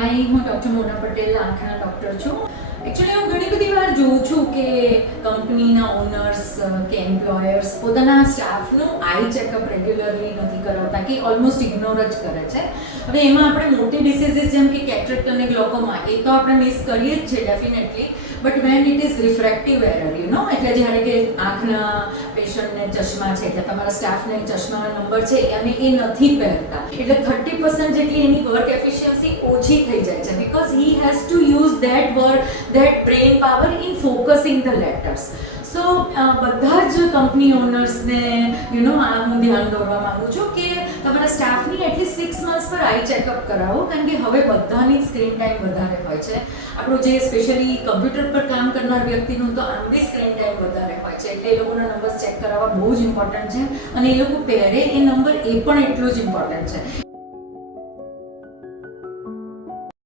હાય, હું ડૉક્ટર મોના પટેલ આંખના ડૉક્ટર છું. એકચ્યુઅલી હું ઘણી બધી વાર જોઉં છું કે કંપનીના ઓનર્સ કે એમ્પ્લોયર્સ પોતાના સ્ટાફનું આઈ ચેકઅપ રેગ્યુલરલી નથી કરાવતા કે ઓલમોસ્ટ ઇગ્નોર જ કરે છે. હવે એમાં આપણે મોટી ડિસીઝીસ જેમ કે કેટરેક્ટ અને ગ્લોકોમા એ તો આપણે મિસ કરીએ જ છે definitely, but when it is refractive error એટલે જ્યારે કે આંખના પેશન્ટને ચશ્મા છે કે તમારા સ્ટાફને ચશ્માનો નંબર છે અને એ નથી પહેરતા, એટલે 30% જેટલી એની વર્ક એફિશિયન્સી ઓછી થઈ જાય છે because he has to use that brain power in focusing the letters. સો બધા જ કંપની ઓનર્સને આ હું ધ્યાન દોરવા માંગુ છું કે તમારા સ્ટાફની એટલીસ્ટ 6 months પર આઈ ચેકઅપ કરાવો, કારણ કે હવે બધાની સ્ક્રીન ટાઈમ વધારે હોય છે. આપણું જે સ્પેશિયલી કમ્પ્યુટર પર કામ કરનાર વ્યક્તિનું તો આમ બી સ્ક્રીન ટાઈમ વધારે હોય છે, એટલે એ લોકોના નંબર્સ ચેક કરાવવા બહુ જ ઇમ્પોર્ટન્ટ છે અને એ લોકો પહેરે એ નંબર એ પણ એટલું જ ઇમ્પોર્ટન્ટ છે.